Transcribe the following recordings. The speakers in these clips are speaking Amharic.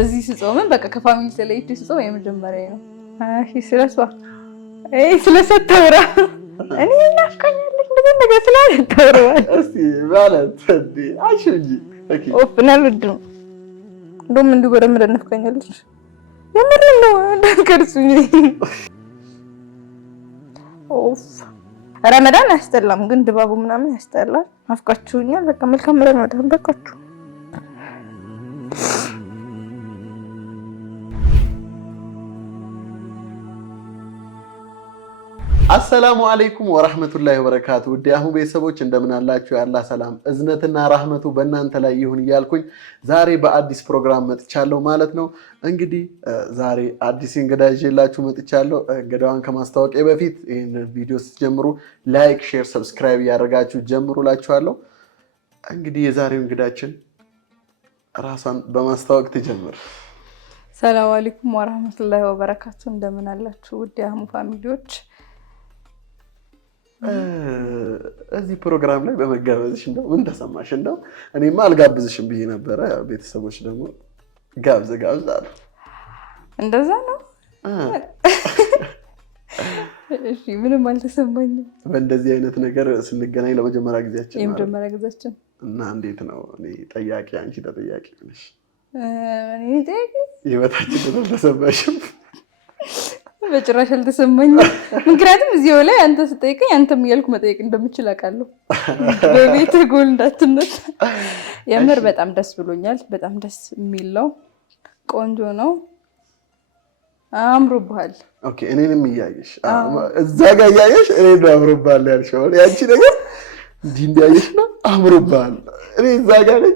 እዚህ ስጾምን በቃ ከፋሚሊ ተለይቼ ስጾም የመጀመሪያ ነው። እሺ ስለሷ ስለሰተውራ እኔ እናፍቀኛለች እንደዚህ ነገር ስላልተወራል እስቲ ማለት እንዴ አይሽጂ ኦኬ ኦፕናል ነው እንደውም እንዲሁ በደምብ እናፍቀኛለች የምር ነው እንደከርሱኝ ኦፍ ረመዳን ያስጠላም ግን ድባቡ ምናምን ያስጠላል። አፍቃችሁኛል በቃ መልካም ረመዳን በቃችሁ። አሰላሙ አለይኩም ወራህመቱላሂ ወበረካቱ። ወዲያሁ ቤተሰቦች እንደምን አላችሁ? ያላህ ሰላም እዝነትና rahmatu በእናንተ ላይ ይሁን እያልኩኝ ዛሬ በአዲስ ፕሮግራም መጥቻለሁ ማለት ነው። እንግዲህ ዛሬ አዲስ እንግዳ ይዤላችሁ መጥቻለሁ። እንግዳዋን ከማስተዋወቂያ በፊት ይሄን ቪዲዮ ስትጀምሩ ላይክ፣ ሼር፣ ሰብስክራይብ ያደርጋችሁ ጀምሩላችኋለሁ። እንግዲህ የዛሬው እንግዳችን ራሷን በማስተዋወቅ ትጀምር። ሰላም አለይኩም ወራህመቱላሂ ወበረካቱ። እንደምን አላችሁ ወዲያሁ ፋሚሊዎች? እዚህ ፕሮግራም ላይ በመጋበዝሽ እንደው ምን ተሰማሽ? እንደው እኔማ አልጋብዝሽም ብዬ ነበረ። ቤተሰቦች ደግሞ ጋብዘ አሉ። እንደዛ ነው። እሺ ምንም አልተሰማኝም። በእንደዚህ አይነት ነገር ስንገናኝ ለመጀመሪያ ጊዜያችን የመጀመሪያ ጊዜያችን እና እንዴት ነው? እኔ ጠያቂ አንቺ ተጠያቂ ነሽ። እኔ ጠያቂ ይወታችን ተሰማሽም? በጭራሽ አልተሰማኝም። ምክንያቱም እዚሁ ላይ አንተ ስጠይቀኝ አንተም እያልኩ መጠየቅ እንደምችል አውቃለሁ። በቤት ጎል እንዳትነሳ። የምር በጣም ደስ ብሎኛል። በጣም ደስ የሚል ነው። ቆንጆ ነው። አምሮብሃል። ኦኬ እኔንም እያየሽ እዛ ጋር እያየሽ እኔ ነው አምሮብሃል ያልሽው። ያንቺ ነገር እንዲህ እንዲያየሽ ነው አምሮብሃል። እኔ እዛ ጋር ነኝ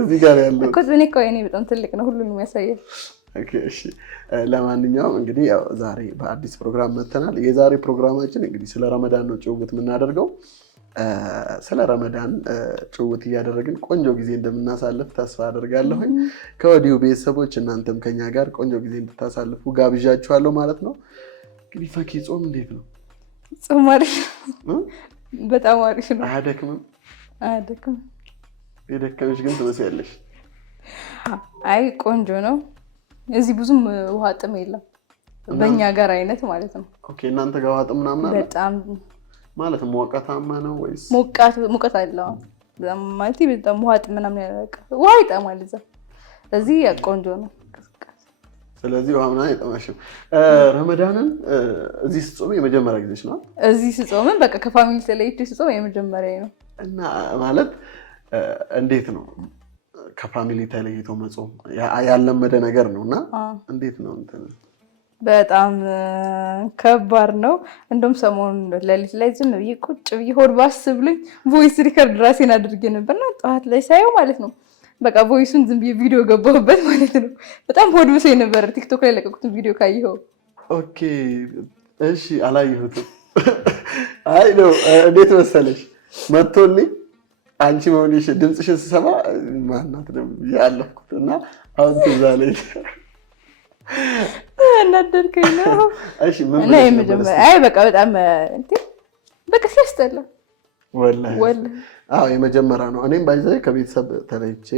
እዚህ ጋር ያለው እኮ እኔ እኮ እኔ በጣም ትልቅ ነው ሁሉንም ያሳያል። ኦኬ እሺ ለማንኛውም እንግዲህ ያው ዛሬ በአዲስ ፕሮግራም መተናል። የዛሬ ፕሮግራማችን እንግዲህ ስለ ረመዳን ነው ጭውውት የምናደርገው። ስለ ረመዳን ጭውውት እያደረግን ቆንጆ ጊዜ እንደምናሳልፍ ተስፋ አደርጋለሁ። ከወዲሁ ቤተሰቦች እናንተም ከኛ ጋር ቆንጆ ጊዜ እንድታሳልፉ ጋብዣችኋለሁ ማለት ነው። እንግዲህ ፈኪ ጾም እንዴት ነው? ጾም አሪፍ በጣም አሪፍ ነው። አያደክምም? አያደክምም። የደከመሽ ግን ትመስያለሽ። አይ ቆንጆ ነው። እዚህ ብዙም ውሃ ጥም የለም በእኛ ጋር አይነት ማለት ነው። ኦኬ እናንተ ጋር ውሃ ጥም ምናምን አለ? በጣም ማለት ሞቃታማ ነው ወይስ ሙቀት አለው? ማለት በጣም ውሃ ጥም ምናምን ያለቀ ውሃ ይጠማል እዛ። እዚህ ቆንጆ ነው። ስለዚህ ውሃ ምናምን አይጠማሽም። ረመዳንን እዚህ ስጾም የመጀመሪያ ጊዜሽ ነው? እዚህ ስጾምን በቃ ከፋሚሊ ተለይቼ ስጾም የመጀመሪያ ነው። እና ማለት እንዴት ነው ከፋሚሊ ተለይቶ መጾም? ያለመደ ነገር ነውና እንዴት ነው እንትን? በጣም ከባድ ነው። እንደውም ሰሞኑን ለሊት ላይ ዝም ብዬ ቁጭ ብዬ ሆድ ባስ ብሎኝ ቮይስ ሪከርድ ራሴን አድርጌ ነበርና ጠዋት ላይ ሳየው ማለት ነው በቃ ቮይሱን ዝም ብዬ ቪዲዮ ገባሁበት ማለት ነው። በጣም ሆድ ብሶኝ ነበር። ቲክቶክ ላይ ለቀቁትን ቪዲዮ ካየኸው? ኦኬ እሺ አላየሁትም። አይ ነው እንዴት መሰለሽ መጥቶልኝ አንቺ መሆንሽ ድምጽሽን ስሰማ ማናት ነው ያለኩትና አሁን ትዝ አለኝ። እናደርከኝ ነው። እሺ ምን ነው የመጀመሪያ? አይ በቃ በጣም እንዴ በቃ ሲያስጠላ ወላሂ። አዎ የመጀመሪያ ነው። እኔም ባይዘይ ከቤተሰብ ተለይቼ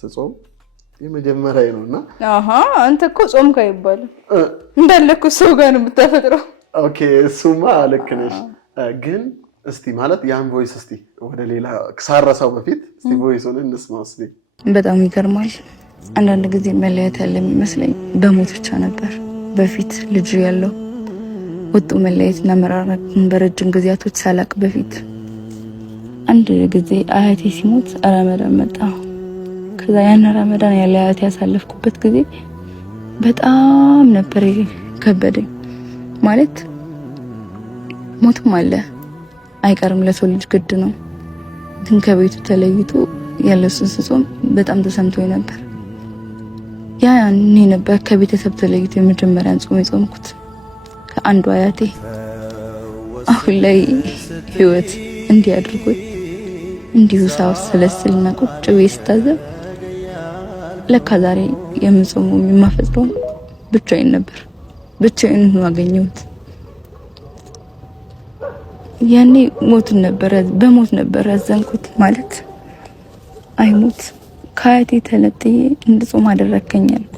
ስጾም የመጀመሪያ ነውና አንተ እኮ ጾምክ አይባልም እንዳለኩ ሰው ጋር ነው የምታፈጥረው። ኦኬ እሱማ ልክ ነሽ። ግን እስቲ ማለት ያን ቮይስ እስቲ ወደ ሌላ ከሳረሰው በፊት እስቲ ቮይሱን እንስማው እስቲ። በጣም ይገርማል። አንዳንድ ጊዜ መለያየት ያለ የሚመስለኝ በሞት ብቻ ነበር። በፊት ልጅ ያለው ወጡ መለያየትና መራራቅን በረጅም ጊዜያቶች ሳላቅ በፊት አንድ ጊዜ አያቴ ሲሞት ረመዳን መጣ። ከዛ ያን ረመዳን ያለ አያቴ ያሳለፍኩበት ጊዜ በጣም ነበር ከበደኝ። ማለት ሞትም አለ አይቀርም ለሰው ልጅ ግድ ነው። ግን ከቤቱ ተለይቶ ያለሱን ስጾም በጣም ተሰምቶኝ ነበር። ያኔ ነበር ከቤተሰብ ተለይቶ የመጀመሪያን ጾም የጾምኩት ከአንዱ አያቴ። አሁን ላይ ህይወት እንዲያድርጎኝ እንዲሁ ሳውሰለስልና ቁጭ ብዬ ስታዘብ ለካ ዛሬ የምጾመው የማፈጥረው ብቻዬን ነበር። ብቻዬን ነው አገኘሁት። ያኔ ሞት ነበር በሞት ነበር ያዘንኩት። ማለት አይሞት ከአያቴ ተለጥዬ እንድጾም አደረከኝ አልኩ።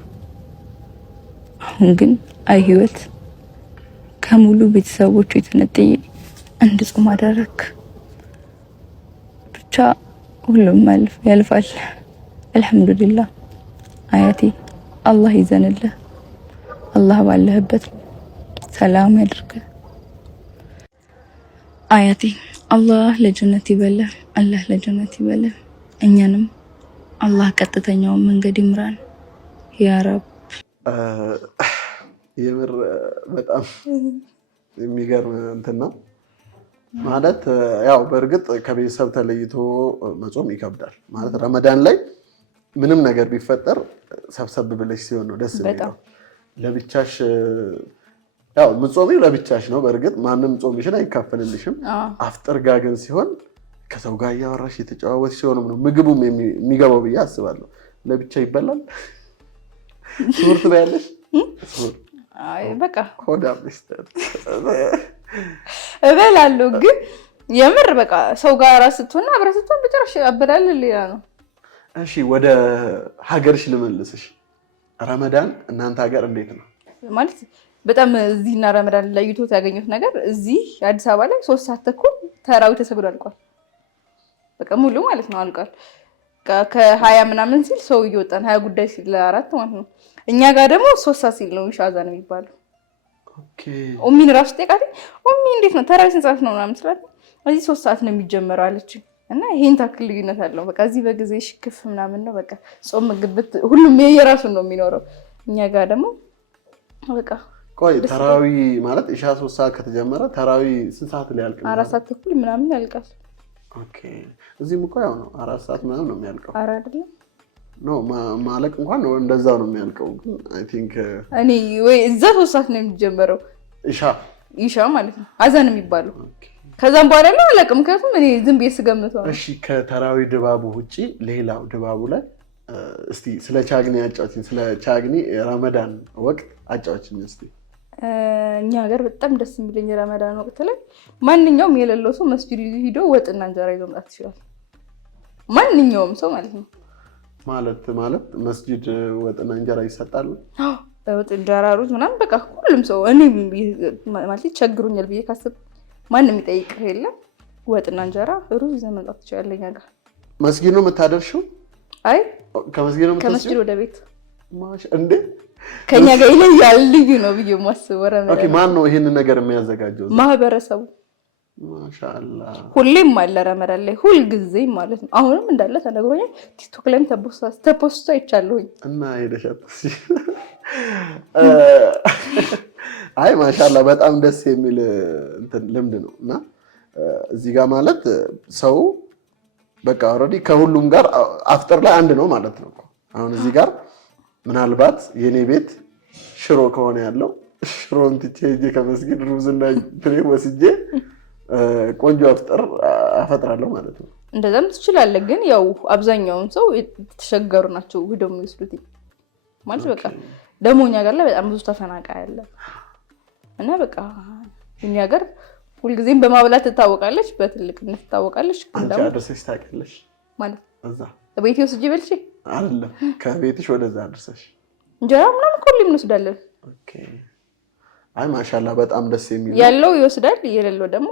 አሁን ግን አይ ህይወት ከሙሉ ቤተሰቦቹ የተነጥዬ እንድጾም አደረክ። ብቻ ሁሉም ያልፋል። አልহামዱሊላህ አያቴ አላህ ይዘንልህ። አላህ ባለህበት ሰላም ያድርግህ። አያቴ አላህ ለጀነት ይበልህ። አላህ ለጀነት ይበልህ። እኛንም አላህ ቀጥተኛውን መንገድ ይምራን ያ ረብ። የምር በጣም የሚገርም እንትን ነው ማለት ያው በእርግጥ ከቤተሰብ ተለይቶ መጾም ይከብዳል ማለት ረመዳን ላይ ምንም ነገር ቢፈጠር ሰብሰብ ብለሽ ሲሆን ነው ደስ የሚለው። ለብቻሽ ያው ምጾሚው ለብቻሽ ነው። በእርግጥ ማንም ጾምሽን አይካፈልልሽም። አፍጥር ጋር ግን ሲሆን ከሰው ጋር እያወራሽ የተጨዋወትሽ ሲሆን ነው ምግቡም የሚገባው ብዬ አስባለሁ። ለብቻ ይበላል። ሱር ትበያለሽ? አይ በቃ ሆዳም ሚስተር እበላለሁ ግን የምር በቃ ሰው ጋር ስትሆንና አብረህ ስትሆን በጭራሽ አበላል ሌላ ነው። እሺ ወደ ሀገርሽ ልመልስሽ። ረመዳን እናንተ ሀገር እንዴት ነው? ማለት በጣም እዚህና ረመዳን ለይቶት ያገኙት ነገር እዚህ አዲስ አበባ ላይ 3 ሰዓት ተኩል ተራዊህ ተሰግዶ አልቋል። በቃ ሙሉ ማለት ነው አልቋል። ከ20 ምናምን ሲል ሰው እየወጣን 20 ጉዳይ ሲል ለአራት ማለት ነው። እኛ ጋር ደግሞ 3 ሰዓት ሲል ነው ኢሻዛን የሚባለው። ኦኬ ኡሚን ራሱ ጠይቃት ኡሚ እንዴት ነው ተራዊህ ስንት ሰዓት ነው ምናምን ስላት እዚህ 3 ሰዓት ነው የሚጀመረው አለች። እና ይሄን ታክል ልዩነት አለው። በቃ እዚህ በጊዜ ሽክፍ ምናምን ነው በቃ ጾም ግብት ሁሉም የራሱን ነው የሚኖረው። እኛ ጋር ደግሞ በቃ ቆይ ተራዊህ ማለት ኢሻ 3 ሰዓት ከተጀመረ ተራዊህ ስንት ሰዓት ላይ ያልቃል? 4 ሰዓት ተኩል ምናምን ያልቃል። ኦኬ እዚህም እኮ ያው ነው 4 ሰዓት ምናምን ነው የሚያልቀው። ኧረ አይደለም ኖ ማለቅ እንኳን እንደዛው ነው የሚያልቀው። ግን አይ ቲንክ እኔ ወይ እዛ 3 ሰዓት ነው የሚጀመረው ኢሻ ማለት ነው አዛን የሚባለው። ከዛም በኋላ ነው አላውቅም። ምክንያቱም እኔ ዝም ብዬ ስገምተው ነው። እሺ ከተራዊህ ድባቡ ውጪ ሌላው ድባቡ ላይ እስቲ ስለ ቻግኒ አጫውቺኝ። ስለ ቻግኒ ረመዳን ወቅት አጫውቺኝ እስቲ። እኛ ሀገር በጣም ደስ የሚለኝ ረመዳን ወቅት ላይ ማንኛውም የሌለው ሰው መስጂድ ሄዶ ወጥና እንጀራ ይዞ መጣት ይችላል። ማንኛውም ሰው ማለት ነው። ማለት መስጂድ ወጥና እንጀራ ይሰጣል። ወጥ እንጀራ ሩዝ ምናምን በቃ ሁሉም ሰው እኔ ማለት ቸግሮኛል ብዬ ካስብ ማንም የሚጠይቅህ የለም። ወጥና እንጀራ ሩዝ ይዘህ መምጣት ትችላለህ። እኛ ጋር መስጊድ ነው የምታደርሺው? አይ ከመስጊድ ነው ከመስጊድ ወደ ቤት እንዴ? ከኛ ጋር ይለያል። ልዩ ነው ብዬ የማስበው ረመዳን። ኦኬ ማን ነው ይሄንን ነገር የሚያዘጋጀው? ማህበረሰቡ። ማሻአላህ ሁሌም አለ ረመዳን ላይ ሁልጊዜም ማለት ነው። አሁንም እንዳለ ተነግሮኛል። ቲክቶክ ላይም ተፖስቶ አይቻለሁኝ እና ሄደሻት አይ ማሻአላህ በጣም ደስ የሚል እንትን ልምድ ነው። እና እዚህ ጋር ማለት ሰው በቃ ኦልሬዲ ከሁሉም ጋር አፍጥር ላይ አንድ ነው ማለት ነው። አሁን እዚህ ጋር ምናልባት የኔ ቤት ሽሮ ከሆነ ያለው ሽሮን ትቼ ሄጄ ከመስጊድ ሩዝና ፍሬ ወስጄ ቆንጆ አፍጥር አፈጥራለሁ ማለት ነው። እንደዛም ትችላለህ። ግን ያው አብዛኛውን ሰው የተሸገሩ ናቸው ሄደው የሚወስዱት ማለት በቃ ደግሞ እኛ ጋር ላይ በጣም ብዙ ተፈናቃይ አለ እና በቃ እኛ ጋር ሁልጊዜም በማብላት ትታወቃለች፣ በትልቅነት ትታወቃለች። አንቺ አድርሰሽ ታውቂያለሽ ማለት እዛ ቤቴ ወስጄ በልቼ አይደለም ከቤትሽ ወደዛ አድርሰሽ እንጀራ ምናምን ሁሌም እንወስዳለን። ኦኬ አይ ማሻአላህ በጣም ደስ የሚል ያለው ይወስዳል፣ የሌለው ደግሞ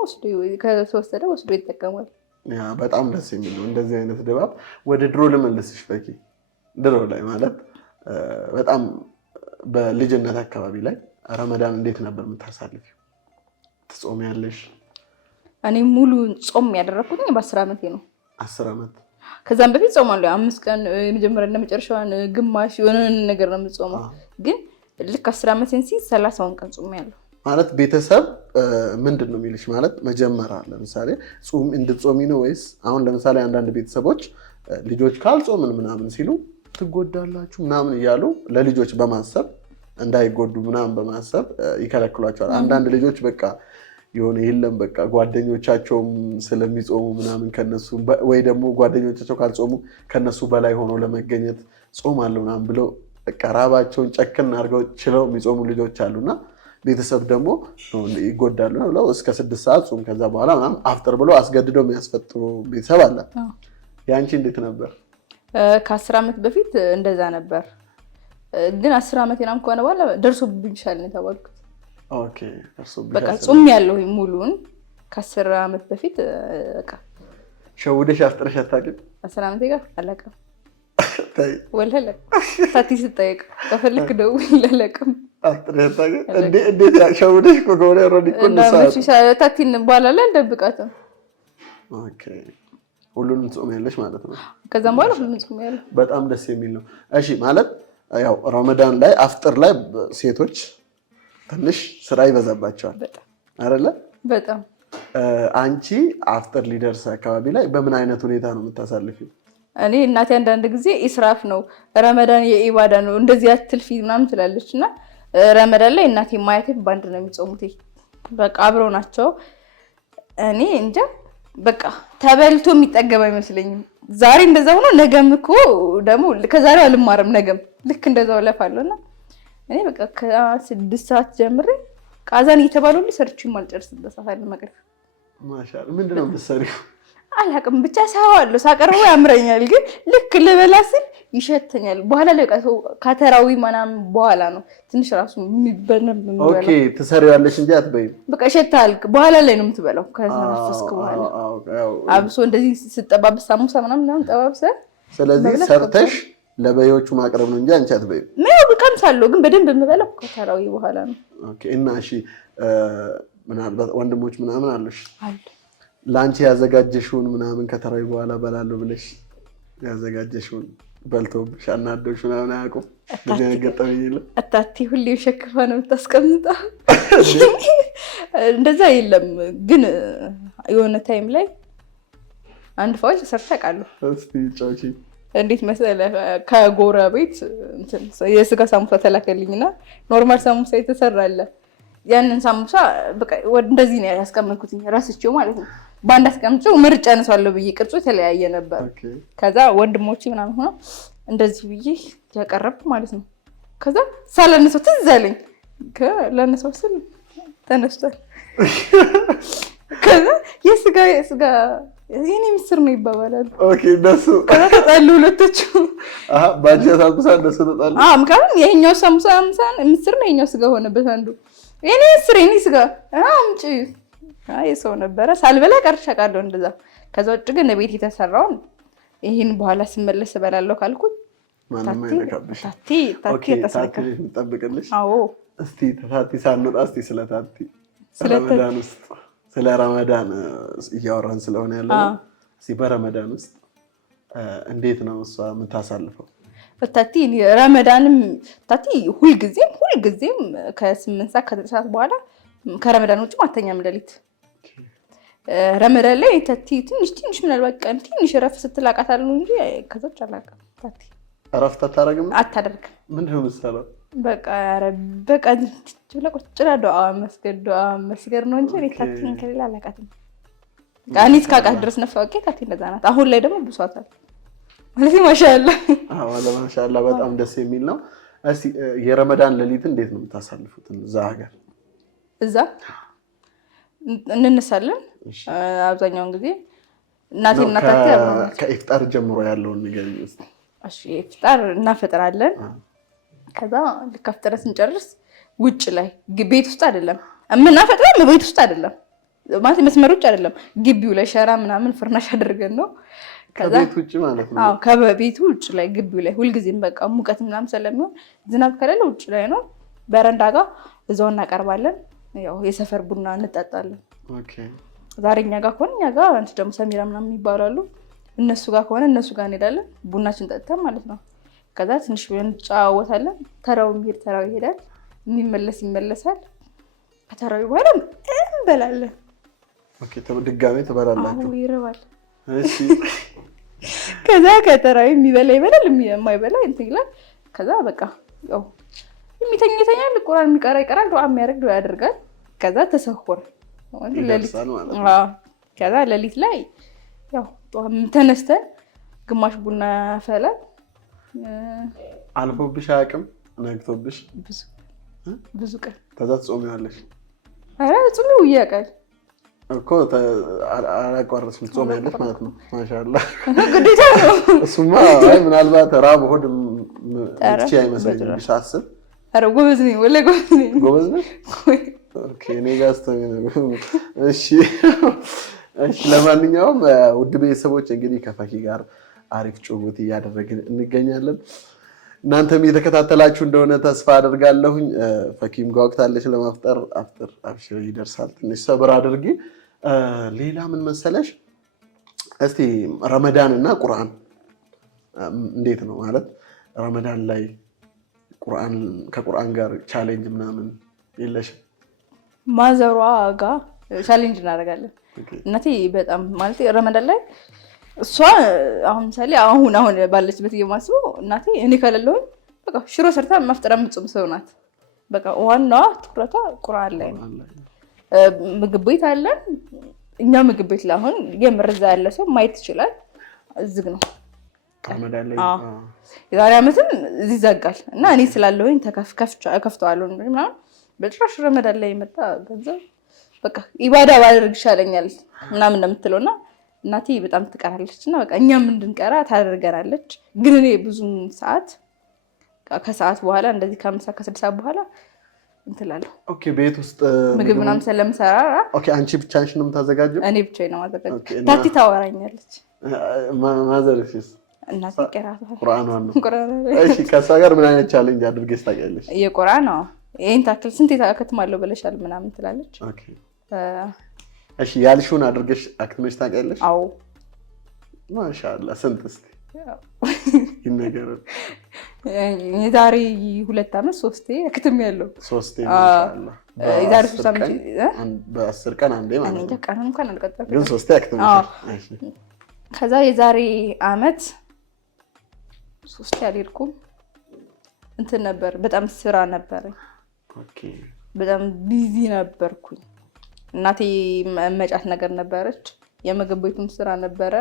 ከተወሰደ ወስዶ ይጠቀማል። ያ በጣም ደስ የሚል ነው። እንደዚህ አይነት ድባብ ወደ ድሮ ልመልስሽ በቂ ድሮ ላይ ማለት በጣም በልጅነት አካባቢ ላይ ረመዳን እንዴት ነበር የምታሳልፊው? ትጾሚያለሽ? እኔ ሙሉ ጾም ያደረኩት በ10 ዓመቴ ነው። 10 ዓመት ከዛም በፊት ጾማለሁ 5 ቀን የመጀመሪያና መጨረሻውን ግማሽ የሆነ ነገር ነው የምጾመው። ግን ልክ 10 ዓመቴን ሲል 30 ቀን ጾሚያለሁ። ማለት ቤተሰብ ምንድን ነው የሚልሽ? ማለት መጀመሪያ ለምሳሌ ጾም እንድትጾሚ ነው ወይስ አሁን ለምሳሌ አንዳንድ ቤተሰቦች ልጆች ካልጾምን ምናምን ሲሉ ትጎዳላችሁ ምናምን እያሉ ለልጆች በማሰብ እንዳይጎዱ ምናምን በማሰብ ይከለክሏቸዋል። አንዳንድ ልጆች በቃ የሆነ የለም በቃ ጓደኞቻቸውም ስለሚጾሙ ምናምን ከነሱ ወይ ደግሞ ጓደኞቻቸው ካልጾሙ ከነሱ በላይ ሆኖ ለመገኘት ጾም አለ ምናምን ብለው በቃ ራባቸውን ጨክን አድርገው ችለው የሚጾሙ ልጆች አሉና ቤተሰብ ደግሞ ይጎዳሉ ብለው እስከ 6 ሰዓት ጾም ከዛ በኋላ ምናምን አፍጥር ብለው አስገድደው የሚያስፈጥሩ ቤተሰብ አለ። ያንቺ እንዴት ነበር? ከ10 ዓመት በፊት እንደዛ ነበር። ግን 10 ዓመት ምናምን ከሆነ በኋላ ደርሶብኛል ነው የተባልኩት። ኦኬ ደርሶብኛል። በቃ ጾም ያለው ሙሉን ከ10 ዓመት በፊት በቃ ሸውደሽ አፍጥረሽ አታውቂም? 10 ዓመት ጋር አላውቅም። ወለለ ታቲ ስጠይቅ ከፈልክ ደውል ለለቅም አፍጥረሽ አታውቂም? እንዴት ሸውደሽ ከሆነ ኦሬዲ ኮንሳት ታቲን በኋላ ላይ አልደብቃትም። ኦኬ ሁሉንም ጾም ያለሽ ማለት ነው። ከዛም በኋላ ሁሉንም ጾም ያለ በጣም ደስ የሚል ነው። እሺ ማለት ያው ረመዳን ላይ አፍጥር ላይ ሴቶች ትንሽ ስራ ይበዛባቸዋል አይደለ? በጣም አንቺ አፍጥር ሊደርስ አካባቢ ላይ በምን አይነት ሁኔታ ነው የምታሳልፊው? እኔ እናቴ አንዳንድ ጊዜ ኢስራፍ ነው ረመዳን የኢባዳ ነው እንደዚህ አትልፊ ምናምን ትላለች እና ረመዳን ላይ እናቴ ማየቴ ባንድ ነው የሚጾሙት። በቃ አብረው ናቸው። እኔ እንጃ በቃ ተበልቶ የሚጠገብ አይመስለኝም። ዛሬ እንደዛ ሆኖ ነገም እኮ ደግሞ ከዛሬው አልማርም ነገም ልክ እንደዛው ለፋለሁና እኔ በቃ ከ6 ሰዓት ጀምሬ ቃዛን እየተባሉልኝ ሰርቼ ማልጨርስበት ሰዓት አለ መቅረፍ። ማሻአላ ምንድነው የምትሰሪው? አላውቅም ብቻ ሳይዋለሁ ሳቀርበው ያምረኛል፣ ግን ልክ ልበላ ስል ይሸተኛል። በኋላ ላይ ከተራዊ ምናምን በኋላ ነው ትንሽ ራሱ የሚበነብ ነው። ኦኬ ትሰሪዋለሽ እንጂ አትበይም። በቃ ይሸታል። በኋላ ላይ ነው የምትበላው ከነፈስክ በኋላ። አብሶ እንደዚህ ስጠባብስ ሳሙሳ ምናምን ጠባብሰ። ስለዚህ ሰርተሽ ለበዮቹ ማቅረብ ነው እንጂ አንቺ አትበይም። ነው ቀምሳለሁ፣ ግን በደንብ የምበላው ከተራዊ በኋላ ነው። ኦኬ እና እሺ ምናልባት ወንድሞች ምናምን አሉሽ? አሉ። ላንቺ ያዘጋጀሽውን ምናምን ከተራዊ በኋላ በላለሁ ብለሽ ያዘጋጀሽውን በልቶብሽ አናዶሽ ምናምን አያውቁም? ገጠመኝ የለም? አታቲ ሁሌ ሸክፋ ነው የምታስቀምጠው። እንደዛ የለም፣ ግን የሆነ ታይም ላይ አንድ ፋውል ተሰርታ አውቃለሁ። እስቲ ጫውቺ። እንዴት መሰለህ? ከጎረቤት የስጋ ሳሙሳ ተላከልኝና ኖርማል ሳሙሳ የተሰራለ ያንን ሳሙሳ በቃ እንደዚህ ነው ያስቀመጥኩት ራስቼው ማለት ነው። ባንድ አስቀምጬው ምርጫ ነሳለሁ ብዬ ቅርጹ የተለያየ ነበር። ከዛ ወንድሞቼ ምናምን ሆኖ እንደዚህ ብዬ ያቀረብኩ ማለት ነው። ከዛ ሳላነሳው ትዝ አለኝ። ለነሳው ስል ተነስቷል። ከዛ የስጋ የኔ ምስር ነው ይባባላሉ። ኦኬ እነሱ ከዛ ተጣሉ ሁለቶቹ። ባንቺ ሳሙሳ እነሱ ተጣሉ። ምክንያቱም የኛው ሳሙሳ ምስር ነው የኛው ስጋ ሆነበት አንዱ። የኔ ምስር የኔ ስጋ አምጪ የሰው ነበረ። ሳልበላ ቀርቼ አውቃለሁ እንደዛ። ከዛ ውጭ ግን ቤት የተሰራውን ይሄን በኋላ ስመለስ እበላለሁ ካልኩኝ ማንም አይነካብሽ። ታቲ እንጠብቅልሽ። አዎ እስቲ ታቲ ሳንወጣ እስቲ ስለ ታቲ ረመዳን ውስጥ ስለ ረመዳን እያወራን ስለሆነ ያለው እስቲ በረመዳን ውስጥ እንዴት ነው እሷ የምታሳልፈው? ታቲ ረመዳንም ታቲ ሁልጊዜም ከ8 ሰዓት ከ9 ሰዓት በኋላ ከረመዳን ውጭ ማተኛም ሌሊት። ረመዳን ላይ ታቲ ትንሽ ምናልባት ቀን ትንሽ ረፍ ስትላቃታለሁ እንጂ ከዛች አላውቅም። ታቲ ረፍት አታደርግም? አታደርግም። ምንድነው የምትሰራው? በቃ ቁጭ ብላ ዱዓ መስገድ ነው እንጂ ታቲን ከሌላ አላውቃትም። እኔ እስካውቃት ድረስ ነፋቄ ታቲ እንደዛ ናት። አሁን ላይ ደግሞ ብሷታል ማለት ማሻአላ። ማሻአላ በጣም ደስ የሚል ነው። እስቲ የረመዳን ሌሊት እንዴት ነው የምታሳልፉት እዛ ሀገር? እዛ እንነሳለን አብዛኛውን ጊዜ እናቴና ታቲ አብረን። ከኢፍጣር ጀምሮ ያለውን ንገሪኝ እስቲ። እሺ ኢፍጣር እናፈጥራለን። ከዛ ልክ አፍጥረን ስንጨርስ ውጭ ላይ ቤት ውስጥ አይደለም የምናፈጥረው፣ ቤት ውስጥ አይደለም ማለት መስመር ውጭ አይደለም፣ ግቢው ላይ ሸራ ምናምን ፍርናሽ አድርገን ነው። ከቤት ውጭ ማለት ነው? አዎ ከቤቱ ውጭ ላይ ግቢው ላይ ሁልጊዜም በቃ ሙቀት ምናምን ስለሚሆን ዝናብ ከሌለ ውጭ ላይ ነው። በረንዳ ጋር እዛው እናቀርባለን። ያው የሰፈር ቡና እንጠጣለን። ኦኬ ዛሬ እኛ ጋር ከሆነ እኛ ጋር አንቺ ደግሞ ሰሚራ ምናምን ይባላሉ። እነሱ ጋር ከሆነ እነሱ ጋር እንሄዳለን። ቡናችን ጠጥተን ማለት ነው። ከዛ ትንሽ እንጫወታለን። ተራው የሚሄድ ተራው ይሄዳል፣ የሚመለስ ይመለሳል። ከተራው በኋላ እንበላለን። ኦኬ ድጋሜ ትበላላችሁ? አዎ ይረባል። እሺ ከዛ ከተራው የሚበላ ይበላል፣ የማይበላ እንትን ይላል። ከዛ በቃ ያው የሚተኛል፣ ቁርአን የሚቀራ ይቀራል፣ ዱዓ የሚያደርግ ዱዓ ያደርጋል። ከዛ ተሰሁር ሌሊት። ከዛ ሌሊት ላይ ያው ተነስተን ግማሽ ቡና ፈላል። አልፎብሽ አያውቅም? ነግቶብሽ? ብዙ ቀን። ከዛ ትጾሚዋለሽ? ኧረ ጾሚው ያውቃል። እኮ አላቋረጥሽም ጾም ያለሽ ማለት ነው። ማሻአላ ግዴታ ነው እሱማ። አይ ምናልባት ራብ ሆድ እቺ አይመስለኝም ሳስብ። ኧረ ጎበዝ ነኝ ወላሂ ጎበዝ ነኝ። ጎበዝ ነሽ? ኦኬ እኔ ጋር ነው። እሺ እሺ። ለማንኛውም ውድ ቤተሰቦች እንግዲህ ከፈኪ ጋር አሪፍ ጭውውት እያደረግን እንገኛለን። እናንተም እየተከታተላችሁ እንደሆነ ተስፋ አደርጋለሁኝ። ፈኪም ጓጉታለች ለማፍጠር። አፍጥር አብሽር ይደርሳል። ትንሽ ሰብር አድርጊ። ሌላ ምን መሰለሽ፣ እስቲ ረመዳን እና ቁርአን እንዴት ነው ማለት ረመዳን ላይ ከቁርአን ጋር ቻሌንጅ ምናምን የለሽም? ማዘሯ ጋር ቻሌንጅ እናደርጋለን። እናቴ በጣም ማለት ረመዳን ላይ እሷ አሁን ምሳሌ አሁን ባለችበት የማስበው እናቴ እኔ ከሌለሁኝ በቃ ሽሮ ሰርታ ማፍጠር የምትጾም ሰው ናት። በቃ ዋናዋ ትኩረቷ ቁርአን ላይ ነው። ምግብ ቤት አለን እኛ ምግብ ቤት ላይ አሁን የምርዛ ያለ ሰው ማየት ይችላል። ዝግ ነው ረመዳን ላይ። የዛሬ ዓመትም እዚህ ዘጋል እና እኔ ስላለሁኝ ከፍተዋለሁ ምናምን በጭራሽ ረመዳን ላይ የመጣ ገንዘብ በቃ ኢባዳ ባደርግ ይሻለኛል ምናምን እንደምትለው እና እናቴ በጣም ትቀራለች እና በቃ እኛም እንድንቀራ ታደርገናለች። ግን እኔ ብዙ ሰዓት ከሰዓት በኋላ እንደዚህ ከምሳ ከ6 ሰዓት በኋላ እንትላለሁ። ኦኬ ቤት ውስጥ ምግብ ምናምን ስለምሰራ ኦኬ አንቺ ብቻሽን ነው የምታዘጋጀው? እኔ ብቻዬን ነው የማዘጋጀው። ታቲ ታወራኛለች። ማዘርሽስ? እናቴ ቀራታለች ቁርአኗን ነው። እሺ ከእሷ ጋር ምን አይነት ቻሌንጅ አድርገሽ ታውቂያለሽ? የቁርአን ነው ይሄን ታክል ስንት ታከትማለሁ ብለሻል ምናምን ትላለች። ኦኬ እሺ ያልሽውን አድርገሽ አክትመሽ ታውቂያለሽ? አዎ ማሻአላ። ስንት እስኪ ይነገር። የዛሬ 2 ዓመት 3 አክትሜያለሁ። 3 ማሻአላ። የዛሬ 3 ዓመት በ10 ቀን አንዴ ማለት ነው። ቀን እንኳን አልቀጠልኩም ግን 3 አክትመሽ። እሺ ከዛ የዛሬ ዓመት 3 ያልሄድኩም እንትን ነበር። በጣም ስራ ነበረኝ። ኦኬ በጣም ቢዚ ነበርኩኝ። እናቴ መጫት ነገር ነበረች። የምግብ ቤቱም ስራ ነበረ።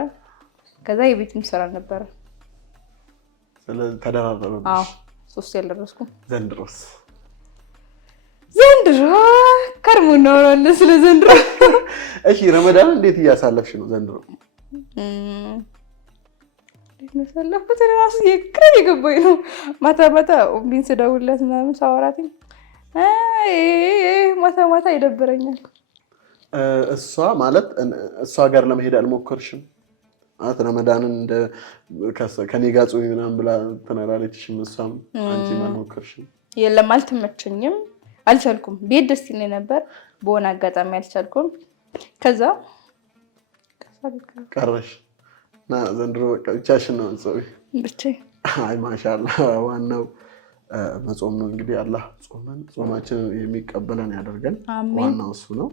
ከዛ የቤቱም ስራ ነበረ። ስለዚህ ተደራረበብሽ? አዎ 3 ያልደረስኩም። ዘንድሮ ከርሞ እናወራለን ስለ ዘንድሮ። እሺ ረመዳን እንዴት እያሳለፍሽ ነው ዘንድሮ? ሰለፍኩት ራሱ የግራ የገባኝ ነው። ማታ ኦምቢን ስደውልለት ምናምን ሳወራትኝ ማታ ይደብረኛል። እሷ ማለት እሷ ጋር ለመሄድ አልሞከርሽም? ማለት ረመዳንን ከኔ ጋር ጾሚ ምናምን ብላ ተናላለችሽም? እሷም አንቺም አልሞከርሽም? የለም አልተመቸኝም፣ አልቻልኩም። ቤት ደስ ይለኝ ነበር፣ በሆነ አጋጣሚ አልቻልኩም። ከዛ ቀረሽ እና ዘንድሮ በቃ ብቻሽን ነው ጾሚ? ብቻዬን። አይ ማሻአላ። ዋናው መጾም ነው እንግዲህ። አላህ ጾማችንን የሚቀበለን ያደርገን። ዋናው እሱ ነው።